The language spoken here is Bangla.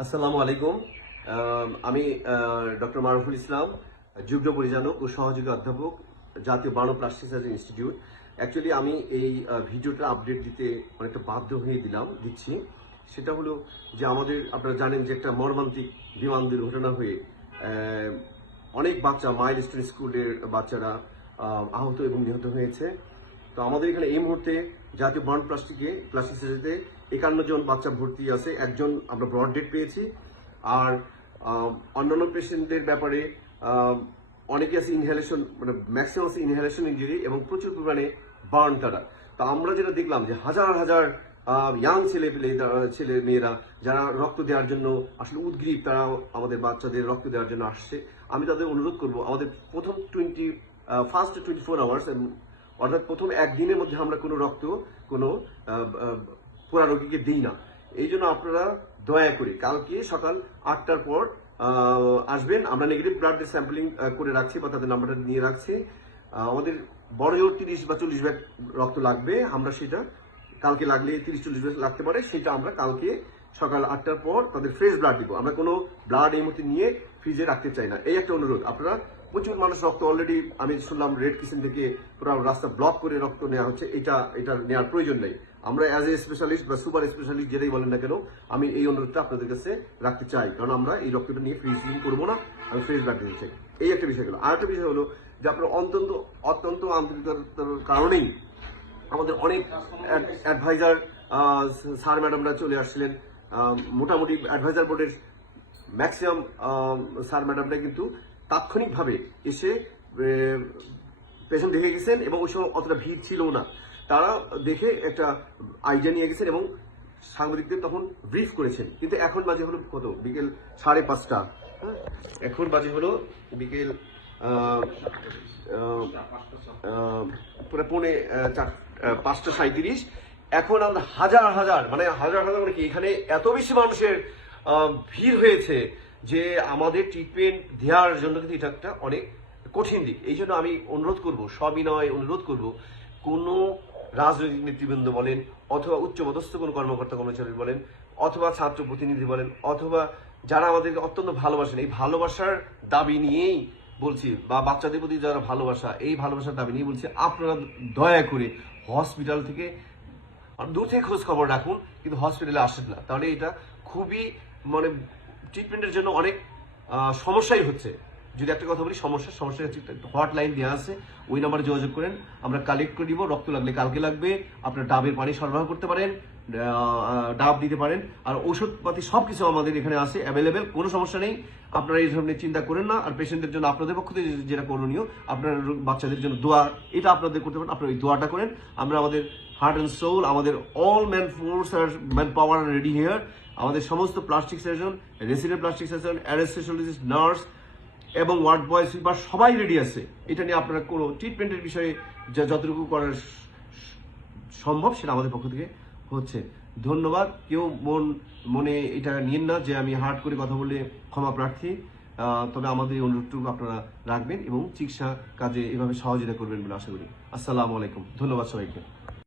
আসসালামু আলাইকুম। আমি ডক্টর মারুফুল ইসলাম, যুগ্ম পরিচালক ও সহযোগী অধ্যাপক, জাতীয় burn plastic surgery institute. Actually আমি এই ভিডিওটা আপডেট দিতে অনেকটা বাধ্য হয়ে দিচ্ছি। সেটা হলো যে আপনারা জানেন যে একটা মর্মান্তিক বিমান দুর্ঘটনা হয়ে অনেক বাচ্চা মাইলস্টোন স্কুলের বাচ্চারা আহত এবং নিহত হয়েছে। তো আমাদের এখানে এই মুহূর্তে জাতীয় বার্ন প্লাস্টিক সার্জারিতে 51 জন বাচ্চা ভর্তি আছে। একজন আমরা ব্রড ডেট পেয়েছি। আর অন্যান্য পেশেন্টদের ব্যাপারে অনেকে আছে ইনহেলেশন, মানে ম্যাক্সিমাম আছে ইনহেলেশন ইনজুরি এবং প্রচুর পরিমাণে বার্ন তারা। তো আমরা যেটা দেখলাম যে হাজার হাজার ইয়াং ছেলে মেয়েরা যারা রক্ত দেওয়ার জন্য আসলে উদ্গ্রীব, তারা আমাদের বাচ্চাদের রক্ত দেওয়ার জন্য আসছে। আমি তাদের অনুরোধ করব, আমাদের প্রথম ফার্স্ট 24 আওয়ার্স, অর্থাৎ প্রথম একদিনের মধ্যে আমরা কোনো রক্ত কোনো পোড়া রোগীকে দিই না। এই জন্য আপনারা দয়া করে কালকে সকাল 8টার পর আসবেন। আমরা নেগেটিভ ব্লাড স্যাম্পলিং করে রাখছি বা তাদের নাম্বারটা নিয়ে রাখছি। আমাদের বড় জোর 30 বা 40 ব্যাগ রক্ত লাগবে। আমরা সেটা কালকে লাগলে 30-40 ব্যাগ লাগতে পারে, সেটা আমরা কালকে সকাল 8টার পর তাদের ফ্রেশ ব্লাড দিব। আমরা কোনো ব্লাড এই মুহূর্তে নিয়ে ফ্রিজে রাখতে চাই না। এই একটা অনুরোধ। আপনারা প্রচুর মানুষ রক্ত অলরেডি, আমি শুনলাম রেড কিচেন থেকে পুরো রাস্তা ব্লক করে রক্ত নেওয়া হচ্ছে। এটা নেওয়ার প্রয়োজন নেই। আমরা অ্যাজ এ স্পেশালিস্ট বা সুপার স্পেশালিস্ট যেটাই বলেন না কেন, আমি এই অনুরোধটা আপনাদের কাছে রাখতে চাই, কারণ আমরা এই রক্তটা নিয়ে ফ্রিজিং করবো না, আমি ফ্রেশ ব্লাড দিতে চাই। এই একটা বিষয় হলো। আর একটা বিষয় হলো যে আপনার অত্যন্ত আন্তরিকতার কারণেই আমাদের অনেক অ্যাডভাইজার স্যার ম্যাডামরা চলে আসছিলেন। মোটামুটি অ্যাডভাইজার বোর্ডের ম্যাক্সিমাম স্যার ম্যাডামরা কিন্তু তাৎক্ষণিকভাবে এসে পেশেন্ট দেখে গেছেন এবং ওই সময় অতটা ভিড় ছিল না। তারা দেখে একটা আইডিয়া নিয়ে গেছেন এবং সাংবাদিকদের তখন ব্রিফ করেছেন। কিন্তু এখন বাজে হলো কত, বিকেল 5:30। হ্যাঁ, এখন বাজে হলো বিকেল পুরো 5:37। এখন আমরা হাজার হাজার মানে কি, এখানে এত বেশি মানুষের ভিড় হয়েছে যে আমাদের ট্রিটমেন্ট দেওয়ার জন্য কিন্তু এটা একটা অনেক কঠিন দিক। এই জন্য আমি অনুরোধ করব, সবিনয় অনুরোধ করব, কোনো রাজনৈতিক নেতৃবৃন্দ বলেন, অথবা উচ্চপদস্থ কোনো কর্মকর্তা কর্মচারী বলেন, অথবা ছাত্র প্রতিনিধি বলেন, অথবা যারা আমাদেরকে অত্যন্ত ভালোবাসেন, এই ভালোবাসার দাবি নিয়েই বলছি, বা বাচ্চাদের প্রতি যারা ভালোবাসা, এই ভালোবাসার দাবি নিয়ে বলছি, আপনারা দয়া করে হসপিটাল থেকে দূর থেকে খোঁজ খবর রাখুন, কিন্তু হসপিটালে আসেন না। তাহলে এটা খুবই মানে ট্রিটমেন্টের জন্য অনেক সমস্যাই হচ্ছে। যদি একটা কথা বলি, সমস্যা হচ্ছে, হটলাইন দেওয়া আছে, ওই নাম্বারে যোগাযোগ করেন, আমরা কালেক্ট করে দিব। রক্ত লাগলে কালকে লাগবে, আপনার ডাবের পানি সরবরাহ করতে পারেন, ডাব দিতে পারেন, আর ঔষধপাতি সবকিছু আমাদের এখানে আছে অ্যাভেলেবেল, কোনো সমস্যা নেই। আপনারা এই ধরনের চিন্তা করেন না। আর পেশেন্টদের জন্য আপনাদের পক্ষ থেকে যেটা করণীয়, আপনার বাচ্চাদের জন্য দোয়া, এটা আপনাদের করতে পারেন। আপনারা ওই দোয়াটা করেন। আমরা আমাদের হার্ট অ্যান্ড সোল, আমাদের all man power ready here. আমাদের সমস্ত plastic surgeon, resident plastic surgeon, anaesthesiologist, nurse এবং ওয়ার্ড বয়, সুইপার সবাই রেডি আছে। এটা নিয়ে আপনারা কোনো ট্রিটমেন্টের বিষয়ে যতটুকু করার সম্ভব সেটা আমাদের পক্ষ থেকে হচ্ছে। ধন্যবাদ। কেউ মনে এটা নিন না যে আমি হার্ড করে কথা বলে ক্ষমা প্রার্থী। তবে আমাদের এই অনুরোধটুকু আপনারা রাখবেন এবং চিকিৎসা কাজে এভাবে সহযোগিতা করবেন বলে আশা করি। আসসালামু আলাইকুম। ধন্যবাদ সবাইকে।